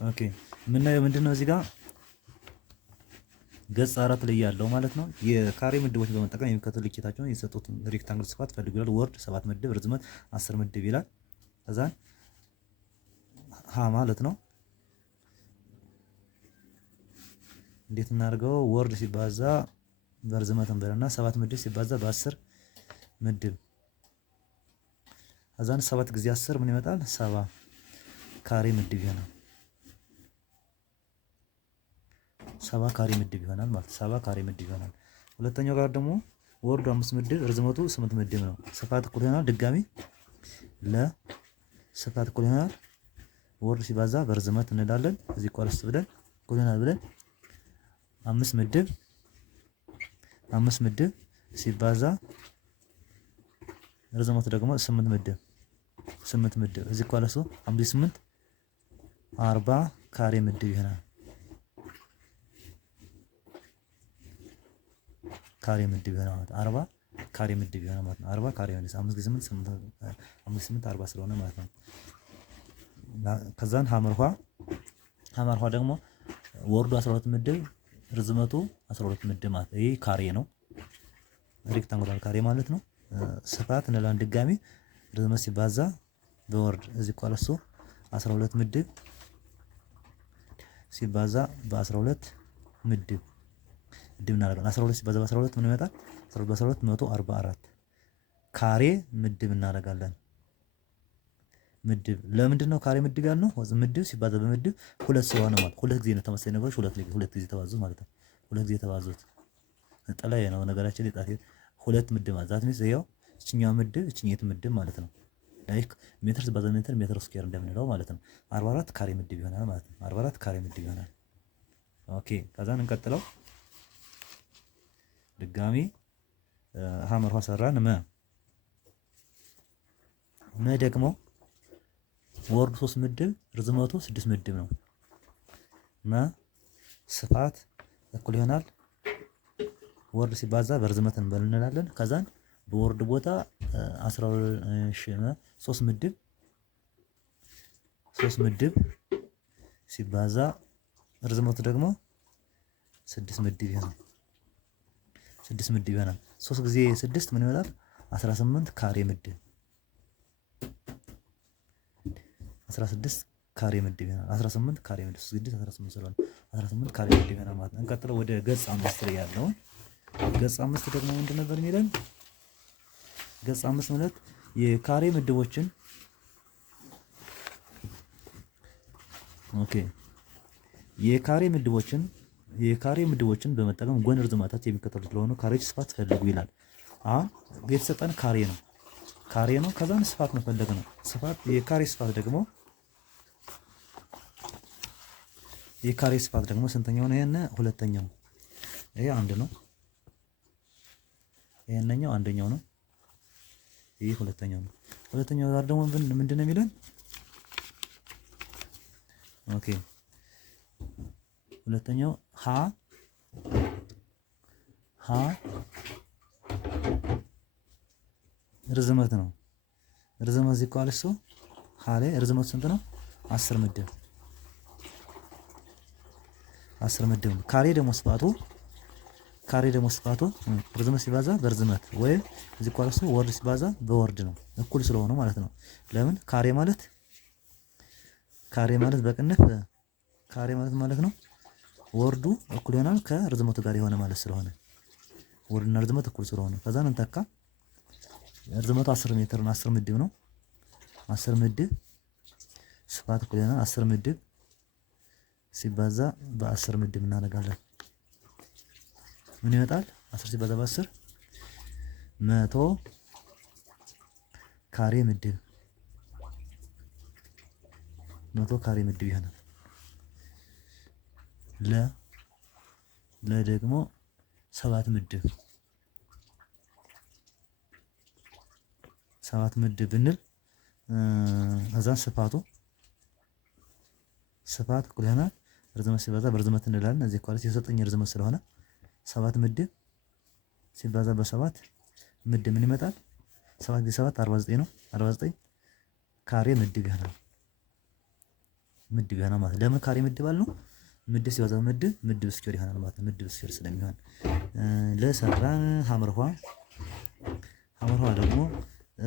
ኦኬ የምናየው ምንድነው እዚህ ጋር ገጽ 4 ላይ ያለው ማለት ነው። የካሬ ምድቦች በመጠቀም የሚከተሉ ልኬታቸውን የሰጡትን ሬክታንግል ስፋት ፈልጉ ይላል። ወርድ 7 ምድብ፣ ርዝመት 10 ምድብ ይላል። ከዛን ሀ ማለት ነው እንዴት እናድርገው? ወርድ ሲባዛ በርዝመት እንበልና 7 ምድብ ሲባዛ በ10 ምድብ ከዛን 7 ጊዜ 10 ምን ይመጣል? 70 ካሬ ምድብ ይሆናል። 70 ካሬ ምድብ ይሆናል ማለት 70 ካሬ ምድብ ይሆናል። ሁለተኛው ጋር ደግሞ ወርዱ 5 ምድብ ርዝመቱ 8 ምድብ ነው። ስፋት እኩል ይሆናል ድጋሚ ለስፋት እኩል ይሆናል ወርድ ሲባዛ በርዝመት እንላለን። እዚህ ቋልስ ብለን እኩል ይሆናል ብለን 5 ምድብ ሲባዛ ርዝመቱ ደግሞ 8 ምድብ እዚህ ቋልሱ 58 40 ካሬ ምድብ ይሆናል። ካሬ ምድብ ይሆናል ማለት 40 ካሬ ምድብ ይሆናል ማለት ነው። 40 ካሬ ማለት 5 ጊዜ 8 40 ስለሆነ ማለት ነው። ከዛን ሐመርኋ ደግሞ ወርዱ 12 ምድብ ርዝመቱ 12 ምድብ ማለት ይሄ ካሬ ነው። ሬክታንጉላር ካሬ ማለት ነው። ስፋት እንላለን ድጋሚ ርዝመት ሲባዛ በወርድ እዚህ ቋልሱ 12 ምድብ ሲባዛ በ12 ምድብ እናደርጋለን። 12 ሲባዛ በ12 ምን ይመጣል? 12 በ12 144 ካሬ ምድብ እናደርጋለን። ምድብ ለምንድን ነው ካሬ ምድብ ያልነው? ምድብ ሲባዛ በምድብ ሁለት ስለሆነ ማለት ሁለት ጊዜ ነው። ተመሳሳይ ነገሮች ሁለት ጊዜ ተባዙ ማለት ነው። ሁለት ጊዜ ተባዙት ጠላይ ነው ነገራችን ላይ ጣፊ ሁለት ምድብ ማለት ነው። ይሄው እቺኛው ምድብ እቺኛይቱ ምድብ ማለት ነው። ላይክ ሜትር ሲባዛ ሜትር ስኩዌር እንደምንለው ማለት ነው። 44 ካሬ ምድብ ይሆናል ማለት ነው። 44 ካሬ ምድብ ይሆናል። ኦኬ ከዛን እንቀጥለው ድጋሚ ሐመርኋ ሰራን መ ደግሞ ወርዱ 3 ምድብ ርዝመቱ 6 ምድብ ነው። ስፋት እኩል ይሆናል ወርድ ሲባዛ በርዝመት እንላለን። ከዛን በወርድ ቦታ 3 ምድብ ሲባዛ ርዝመቱ ደግሞ 6 ምድብ ይሆናል። 6 ምድብ ይሆናል። 3 ጊዜ 6 ምን ይሆናል? 18 ካሬ ምድብ 16 ካሬ ምድብ ይሆናል። 18 ካሬ ምድብ 6 18 ስለሆነ 18 ካሬ ምድብ ይሆናል ማለት ነው። እንቀጥለው ወደ ገጽ 5 ላይ ያለውን ገጽ 5 ደግሞ ምንድን ነበር የሚለን? ገጽ 5 ማለት የካሬ ምድቦችን የካሬ ምድቦችን በመጠቀም ጎን ርዝመታቸው የሚከተሉት ስለሆኑ ካሬዎች ስፋት ፈልጉ ይላል። የተሰጠን ካሬ ነው። ከዛን ስፋት መፈለግ ነው። የካሬ ስፋት ደግሞ ስንተኛው ነው? ይሄን ሁለተኛው ይሄ አንድ ነው። ይሄንኛው አንደኛው ነው። ይሄ ሁለተኛው ነው። ሁለተኛው ጋር ደግሞ ምንድነው የሚለን? ኦኬ ሁለተኛው ሀ ርዝመት ነው። ርዝመት እዚህ ቃል እሱ ሀ ላይ ርዝመት ስንት ነው? 10 ምድብ ነው። ካሬ ደግሞ ስፋቱ ርዝመት ሲባዛ በርዝመት ወይም እዚህ ቃል እሱ ወርድ ሲባዛ በወርድ ነው። እኩል ስለሆነ ማለት ነው። ለምን ካሬ ማለት በቅንፍ ካሬ ማለት ነው ወርዱ እኩል ይሆናል ከርዝመቱ ጋር የሆነ ማለት ስለሆነ ወርድና ርዝመት እኩል ስለሆነ ከዛን እንተካ ርዝመቱ 10 ሜትር ነው። 10 ምድብ ነው። 10 ምድብ ስፋት እኩል ይሆናል 10 ምድብ ሲባዛ በ10 ምድብ እናደርጋለን። ምን ይመጣል? 10 ሲባዛ በ10 100 ካሬ ምድብ 100 ካሬ ምድብ ይሆናል። ደግሞ 7 ምድብ ብንል እዛን ስፋት እኩል ይሆናል ርዝመት ሲባዛ በርዝመት እንላለን። እዚህ ኳሊቲ የሰጠኝ ርዝመት ስለሆነ 7 ምድብ ሲባዛ በ7 ምድብ ምን ይመጣል? 7 ጊዜ 7 49 ነው። 49 ካሬ ምድብ ይሆናል። ምድብ ይሆናል ማለት ለምን ካሬ ምድብ አልነው? ምድብ ሲባዛ ምድብ ምድብ ስኩዌር ይሆናል ማለት ነው። ምድብ ስኩዌር ስለሚሆን ለሰራን ሐመርኋ ደግሞ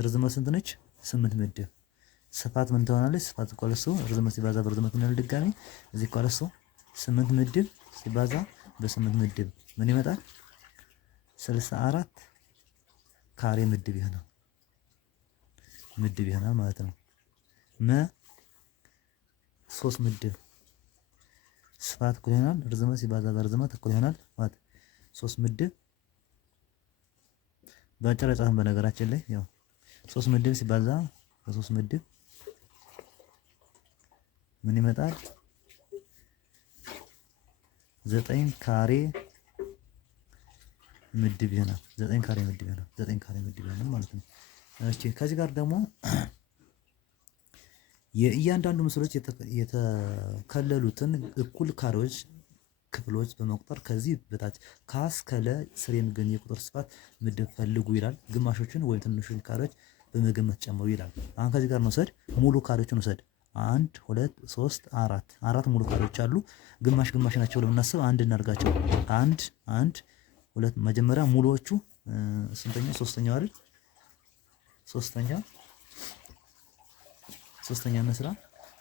ርዝመት ስንት ነች? 8 ምድብ። ስፋት ምን ትሆናለች? ስፋት እኮ ርዝመት ሲባዛ በርዝመት ምን ድጋሚ እዚህ እኮ 8 ምድብ ሲባዛ በ8 ምድብ ምን ይመጣል? 64 ካሬ ምድብ ይሆናል ማለት ነው። 3 ምድብ ስፋት እኩል ይሆናል ርዝመት ሲባዛ በርዝመት እኩል ይሆናል ማለት 3 ምድብ በአጭር ጻፈን። በነገራችን ላይ ያው 3 ምድብ ሲባዛ በ3 ምድብ ምን ይመጣል? 9 ካሬ ምድብ ይሆናል። 9 ካሬ ምድብ ይሆናል ማለት ነው። እሺ ከዚህ ጋር ደግሞ የእያንዳንዱ ምስሎች የተከለሉትን እኩል ካሬዎች ክፍሎች በመቁጠር ከዚህ በታች ከለ ስር የሚገኝ የቁጥር ስፋት ምድብ ፈልጉ ይላል። ግማሾችን ወይም ትንሹን ካሬዎች በመገመት ጨምሩ ይላል። አሁን ከዚህ ጋር እንውሰድ፣ ሙሉ ካሬዎችን ውሰድ። 1 2 3 4 ሙሉ ካሬዎች አሉ። ግማሽ ናቸው ለምናስብ አንድ እናድርጋቸው። 1 1 2 መጀመሪያ ሙሉዎቹ ስንተኛ? ሶስተኛው አይደል? ሶስተኛ መስራ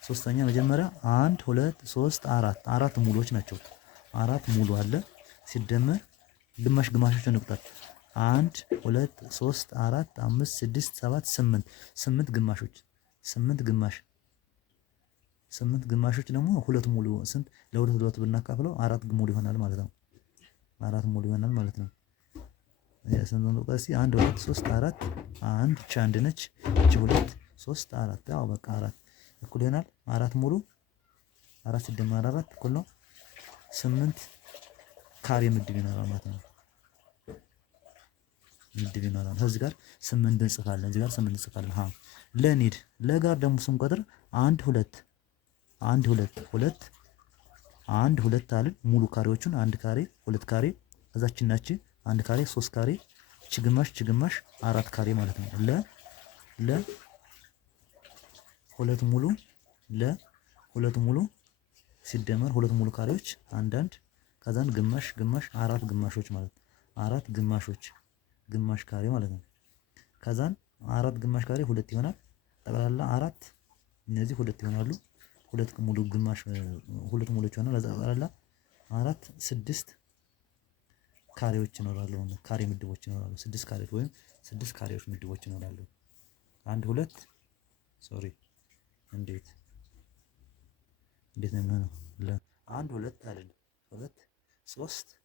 ሶስተኛ መጀመሪያ 1 2 3 4 ሙሉዎች ናቸው። 4 ሙሉ አለ ሲደመር ግማሾችን እንቁጠር። 1 2 3 4 5 6 7 8 ግማሾች 8 ግማሾች ደግሞ ሁለት ሙሉ ስንት? ለሁለት ብናካፍለው 4 ሙሉ ይሆናል ማለት ነው። 4 ሙሉ ይሆናል ማለት ነው። ስንት ነው? 1 2 3 4 1 ቻ አንድ ነች 2 3 4 ያው በቃ 4 እኩል ይሆናል 4 ሙሉ 4 ሲደመር 4 እኩል ነው 8 ካሬ ምድብ ይኖራል ማለት ነው። ምድብ ይኖራል። ከዚህ ጋር 8 እንጽፋለን። እዚህ ጋር 8 እንጽፋለን። ለኒድ ለጋር ደግሞ ስንቆጥር 1 2 አልን ሙሉ ካሬዎቹን 1 ካሬ 2 ካሬ ከዛችን ናች 1 ካሬ 3 ካሬ ግማሽ 4 ካሬ ማለት ነው። ሁለት ሙሉ ሲደመር ሁለት ሙሉ ካሬዎች አንዳንድ ከዛን ግማሽ 4 ግማሾች ማለት ነው። 4 ግማሽ ካሬ ማለት ነው። ከዛን 4 ግማሽ ካሬ 2 ይሆናል። ጠቅላላ 4 እነዚህ 2 ይሆናሉ። ሁለት ሙሉዎች ይሆናል። ጠቅላላ 4 6 ካሬዎች ይኖራሉ። ካሬ ምድቦች ይኖራሉ። 6 ካሬዎች ወይም 6 ካሬዎች ምድቦች ይኖራሉ። 1 2 ሶሪ እንዴት ነው የሚሆነው? 1 2 አይደለም 2 3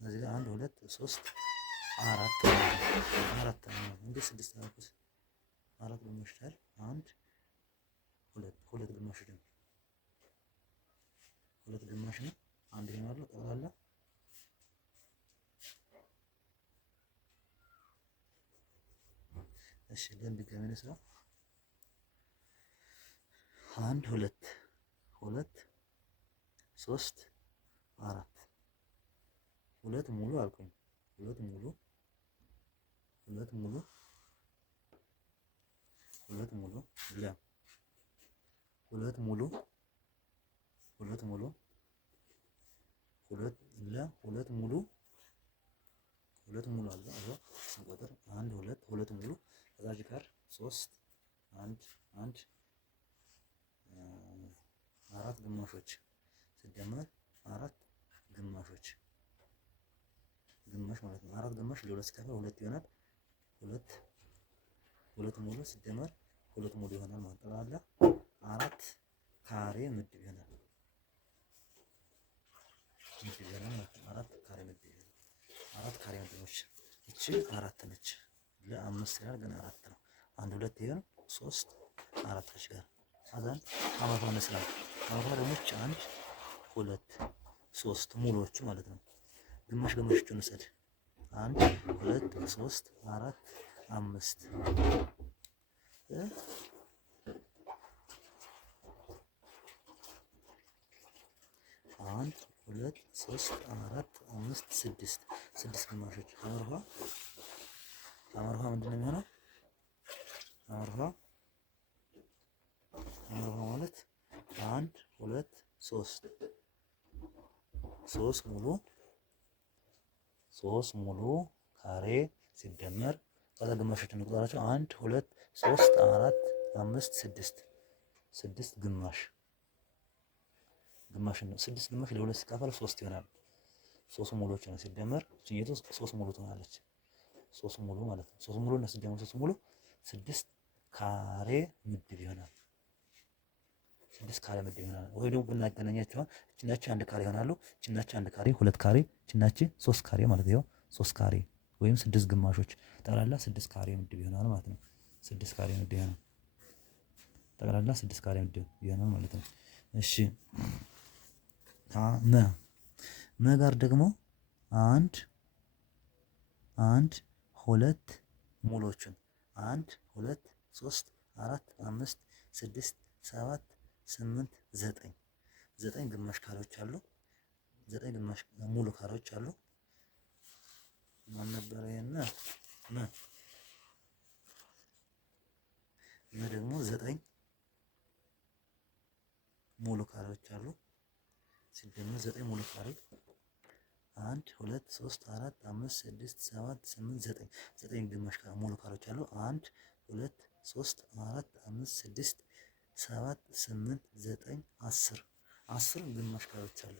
እዚህ ጋር 1 2 3 4 እንዴ 6 አልኩት 4 ግማሽ ታል 1 2 ግማሽ ነው 2 ግማሽ ነው 1 ይሆናል። ጠቅላላ እሺ ለምድገም ነው 1 2 3 4 2 ሙሉ አልኩኝ 2 ሙሉ 2 ሙሉ ለ 2 ሙሉ 2 ሙሉ 2 ሙሉ 2 ሙሉ አለ ስንቆጥር 1 2 ሙሉ ከዛች ጋር 3 1 4 ግማሾች ሲደመር 4 ግማሽ ማለት ነው። 4 ግማሽ ለ2 ሲካፈል 2 ይሆናል። 2 ሙሉ ሲደመር 2 ሙሉ ይሆናል ማለት ነው። አለ 4 ካሬ ምድብ ይሆናል። 4 ካሬ ምድብ ይሆናል። 4 ካሬ ምድቦች እቺ 4 ነች። ለ5 ጋር ግን 4 ነው። 1 2 ይሄን 3 4 ታች ጋር አዛን አማፋ መስራት አማፋ ደግሞ 1 2 3 ሙሉዎቹ ማለት ነው። ግማሾቹን ውሰድ 1 2 3 4 5 1 2 3 4 5 6 ግማሾች አማርፋ ምንድን ነው የሚሆነው? አማርፋ 2 3 ሙሉ ካሬ ሲደመር ከዛ ግማሾችን እንቁጠራቸው 1 2 3 4 5 6 ግማሽ ነው። 6 ግማሽ ለ2 ሲካፈል 3 ይሆናል። 3 ሙሉዎች ነው ሲደመር እቺኛይቱ 3 ሙሉ ትሆናለች። 3 ሙሉ ማለት ነው። 3 ሙሉ እና ሲደመር 3 ሙሉ 6 ካሬ ምድብ ይሆናል። 6 ካሬ ምድብ ይሆናል። ወይ ደግሞ ብናገናኛቸው እቺናቺ 1 ካሬ ይሆናሉ። እቺናቺ 1 ካሬ 2 ካሬ እቺናቺ 3 ካሬ ማለት ነው። 3 ካሬ ወይም 6 ግማሾች ጠቅላላ 6 ካሬ ምድብ ይሆናል ማለት ነው። 6 ካሬ ምድብ ይሆናል። ጠቅላላ 6 ካሬ ምድብ ይሆናል ማለት ነው። እሺ መ ጋር ደግሞ 1 2 ሙሎችን 1 2 3 4 5 6 7 8 9 ግማሽ ካሬዎች አሉ። 9 ግማሽ ሙሉ ካሬዎች አሉ። ማን ነበር የነ ደግሞ 9 ሙሉ ካሬዎች አሉ። ሲደመር 9 ሙሉ ካሬ 1 2 3 4 5 6 7 8 9 ግማሽ ሙሉ ካሬዎች አሉ። 1 2 3 4 5 6 7 8 9 10 ግማሽ ካሬዎች አሉ።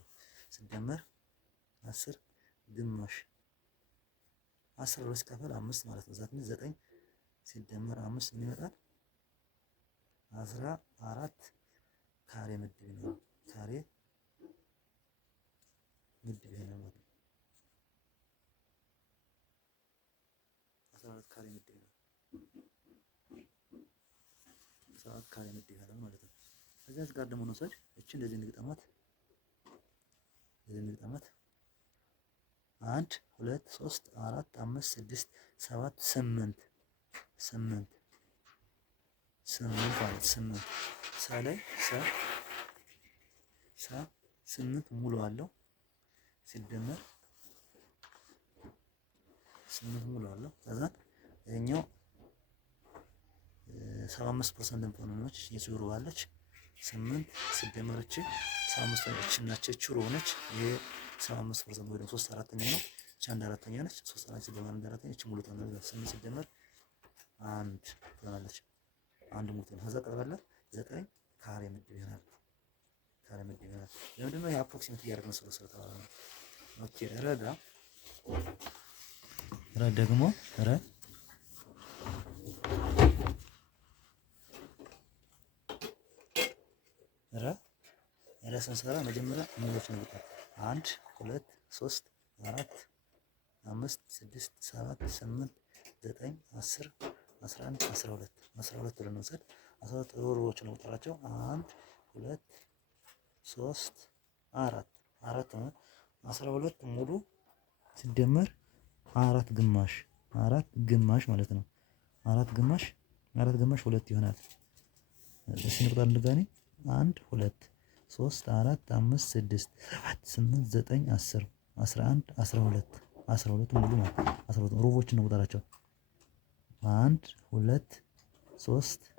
ሲደመር 10 ግማሽ 10 2 ሲካፈል 5 ማለት ነው። ዛት 9 ሲደመር 5 ምን ይመጣል? 14 ካሬ ምድብ ነው። ካሬ ምድብ ይሆናል ማለት ነው። 14 ካሬ ምድብ ነው። 14 ካሬ ምድብ ይሆናል ማለት ነው። ከዚያ ጋር ደግሞ እንውሰድ። እቺ እንደዚህ እንግጠማት 1 2 3 4 5 6 7 8 ማለት 8 ላይ 8 ሙሉ አለው ሲደመር 8 ሙሉ አለው። ከዛ ይሄኛው 75% እንትሆነች የዙሩ አለች 8 ሲደመር 75 ናቸው ቹሮ ነች። ይሄ 75% ወይ ደግሞ 3/4 ነው። እቺ 1/4 ነች። 3/4 ሲደመር 1/4 እቺ ሙሉ ትሆናለች። 8 ሲደመር 1 ትሆናለች። 1 ሙሉ ትሆናለች። ከዛ ቀረበለ 9 ካሬ ምድብ ይሆናል። ካሬ ምድብ ይሆናል። ለምንድን ነው የአፕሮክሲሜት እያደረግን ስለተባለ ነው። ኦኬ ረ ደግሞ ስንሰራ መጀመሪያ ሙሉዎች ነው። 1 2 3 4 5 6 7 8 9 10 11 12 ብለን እንውሰድ። 12 ሮሮዎች ነው ቁጥራቸው 1 2 3 4 ነው። 12 ሙሉ ሲደመር 4 ግማሽ ማለት ነው። 4 ግማሽ 2 ይሆናል። እሺ እንቁጠር እንደገና 1 2 3 4 5 6 7 8 9 10 11 12 ሙሉ ማለት 12 ሩቦችን ነው ቁጥራቸው 1 2 3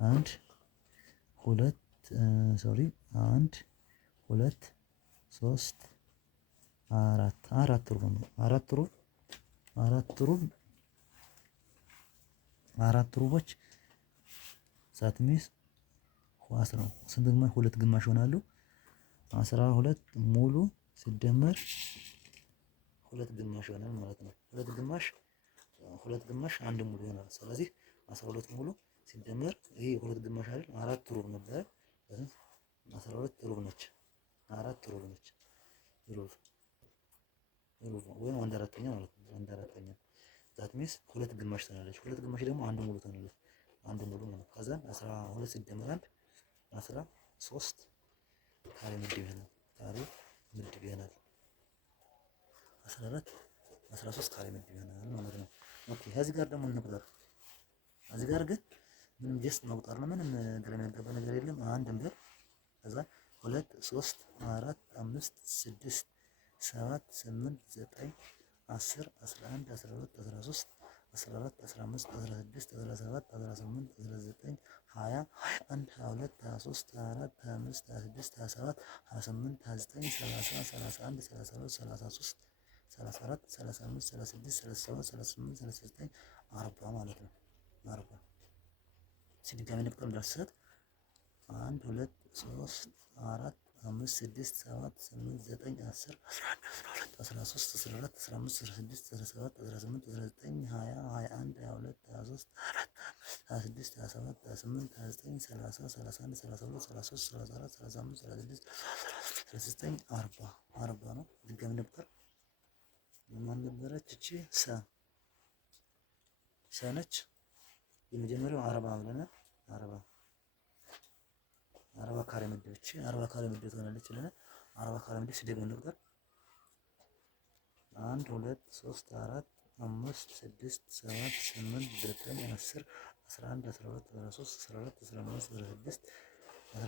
1 2 ሶሪ 1 2 3 4 ሩብ ነው። 4 ሩቦች ሳትሚስ ኳስ ነው። ስንት ግማሽ? 2 ግማሽ ይሆናሉ። 12 ሙሉ ሲደመር 2 ግማሽ ይሆናል ማለት ነው። 2 ግማሽ 1 ሙሉ ይሆናል። ስለዚህ 12 ሙሉ ሲደመር ይሄ 2 ግማሽ አይደል? 4 ሩብ ነበር። 12 ሩብ ነች። 4 ሩብ ነች። ሩብ ወይም 1/4 ማለት ነው። 1/4 ዛት ሚስ 2 ግማሽ ትሆናለች። 2 ግማሽ ደግሞ 1 ሙሉ ትሆናለች። 1 ሙሉ ማለት ከዛ 12 ሲደመር 1 13 ካሬ ምድብ ይሆናል። ካሬ ምድብ ይሆናል። 13 ካሬ ምድብ ይሆናል ማለት ነው። ኦኬ ከዚህ ጋር ደግሞ እንቁጠር። እዚህ ጋር ግን ምንም ጀስት መቁጠር ነው። ምንም ግራ የሚያጋባ ነገር የለም። 1 እንበል ከዛ 2 3 4 5 6 7 8 9 10 11 12 13 14 15 16 17 18 19 20 21 22 23 24 25 26 27 28 29 30 31 32 33 34 35 36 37 38 39 40 ማለት ነው። 40 ሲድጋሚ ነበር እንዳልሰጥ 1 2 3 4 5 6 7 8 9 10 11 12 13 14 15 16 17 18 19 20 21 22 23 26 27 28 29 30 31 32 33 34 35 36 39 40 40 ነው። ድጋሚ ነበር ማን ነበረች እቺ? ሰ ነች። የመጀመሪያው 40 ብለናል። 40 ካሬ ምድብ እቺ 40 ካሬ ምድብ ትሆናለች ብለናል። 40 ካሬ ምድብ ሲደግም ነበር 1 2 3 4 5 6 7 8 9 10 11 12 13 14 15 16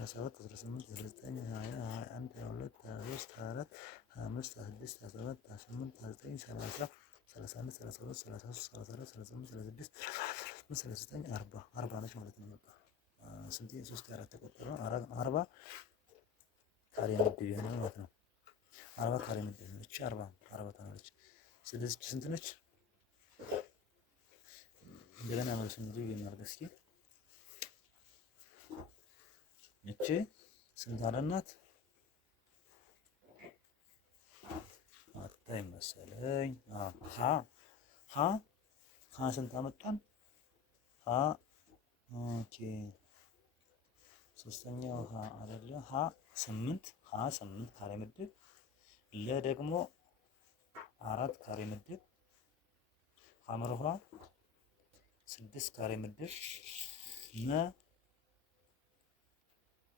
17 18 19 20 21 22 23 24 25 26 27 28 29 30 31 32 33 34 35 36 39 40 40 ነች ማለት ነው። በቃ ስንት 3 4 ተቆጠረ 40 ካሬ ምድብ ይሆናል ማለት ነው። 40 ካሬ ምድብ ነች። 40 ትሆናለች። ስለዚህ ስንት ነች? እንደገና መልሱን ልዩ እናድርግ እስኪ። እቺ ስንት አለናት? አታይ መሰለኝ። ሀ ስንት አመጣን? ኦኬ ሶስተኛው አይደለ? 8 ካሬ ምድብ ለ ደግሞ 4 ካሬ ምድብ ሐመርኋ 6 ካሬ ምድብ መ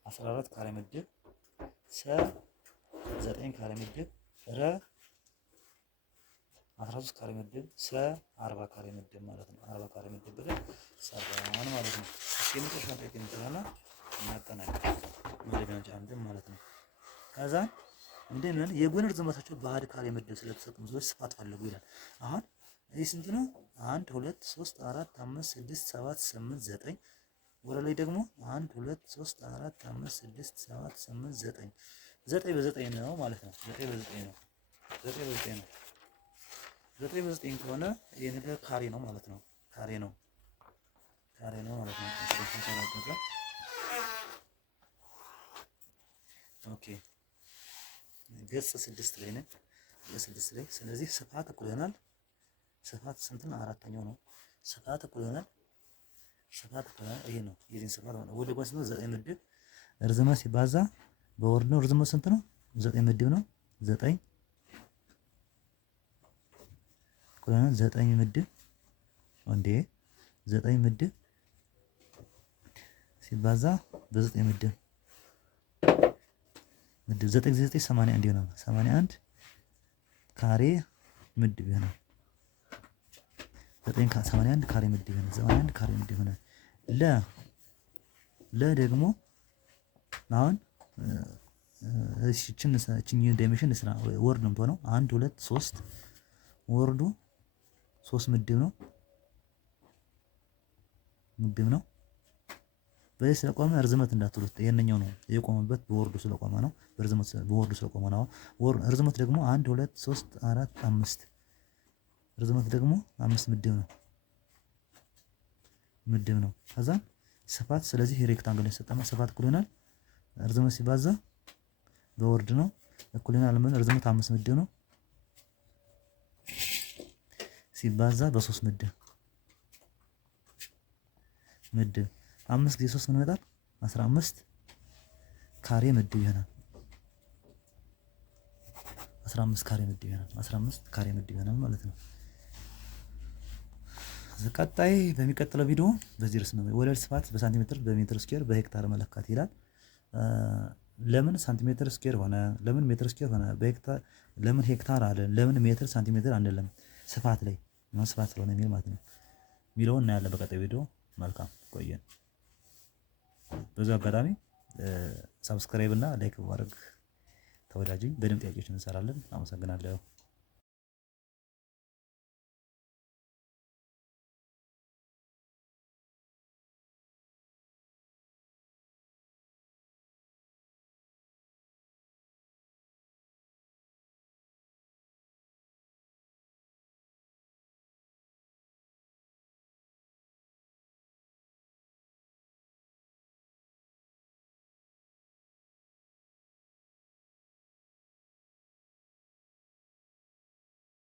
14 ካሬ ምድብ ሰ 9 ካሬ ምድብ ረ 13 ካሬ ምድብ ሰ 40 ካሬ ምድብ ማለት ነው። 40 ካሬ ምድብ ብለን ሰራን ማለት ነው። የመጨረሻ ጥያቄ እንሰራና እናጠናቀቅ መደበኛ ጫንደም ማለት ነው። ከዛ እንደምን የጎን ርዝመታቸው በአሃድ ካሬ ምድብ ስለተሰጡ ብዙዎች ስፋት ፈልጉ ይላል። አሁን ይህ ስንት ነው? 1 2 3 4 5 6 7 8 9 ወደ ላይ ደግሞ 1 2 3 4 5 6 7 8 9 9 በ9 ነው ማለት ነው። 9 በ9 ነው። 9 በ9 ነው። 9 በ9 ከሆነ ይሄ ነገር ካሬ ነው ማለት ነው። ካሬ ነው ማለት ነው። ኦኬ ገጽ 6 ላይ ነን። ገጽ 6 ላይ ስለዚህ ስፋት እኩል ይሆናል። ስፋት ስንት ነው? አራተኛው ነው። ስፋት እኩል ይሆናል። ስፋት እኩል ይሆናል። ይሄ ነው የዚህን ስፋት ማለት ነው። ወደ ጎን ስንት 9 ምድብ ርዝመት ሲባዛ በወርድ ነው። ርዝመት ስንት ነው? 9 ምድብ ነው። 9 እኩል ይሆናል 9 ምድብ እንዴ 9 ምድብ ሲባዛ በ9 ምድብ 9 ጊዜ 9 81 ይሆናል። 81 ካሬ ምድብ ይሆናል። 81 ካሬ ምድብ ይሆናል። 81 ካሬ ምድብ ይሆናል። ለ ደግሞ አሁን እቺን ዳይሜንሽን ስራ ወርድ ነው የምትሆነው 1 2 3 ወርዱ 3 ምድብ ነው። በዚህ ስለቆመ ርዝመት እንዳትሉት ይሄንኛው ነው የቆመበት በወርዱ ስለቆመ ነው። በወርዱ ስለቆመ ነው። ርዝመት ደግሞ 1 2 3 4 5 ርዝመት ደግሞ 5 ምድብ ነው። ከዛ ስፋት ስለዚህ ሬክታንግል የተሰጠማ ስፋት እኩል ይሆናል ርዝመት ሲባዛ በወርድ ነው እኩል ይሆናል ማለት ርዝመት 5 ምድብ ነው ሲባዛ በ3 ምድብ 5 ጊዜ 3 ምን ይመጣል? 15 ካሬ ምድብ ይሆናል። 15 ካሬ ምድብ ይሆናል። 15 ካሬ ምድብ ይሆናል ማለት ነው። ቀጣይ በሚቀጥለው ቪዲዮ በዚህ ርዕስ ነው ወለል ስፋት በሳንቲሜትር በሜትር ስኩዌር በሄክታር መለካት ይላል። ለምን ሳንቲሜትር ስኩዌር ሆነ? ለምን ሜትር ስኩዌር ሆነ? በሄክታር ለምን ሄክታር አለ? ለምን ሜትር ሳንቲሜትር አንልም? ስፋት ላይ ስፋት ስለሆነ የሚል ማለት ነው የሚለውን እናያለን በቀጣይ ቪዲዮ። መልካም ቆየን። በዚህ አጋጣሚ ሰብስክራይብ እና ላይክ ማድረግ ተወዳጁኝ። በደምብ ጥያቄዎችን እንሰራለን። አመሰግናለሁ።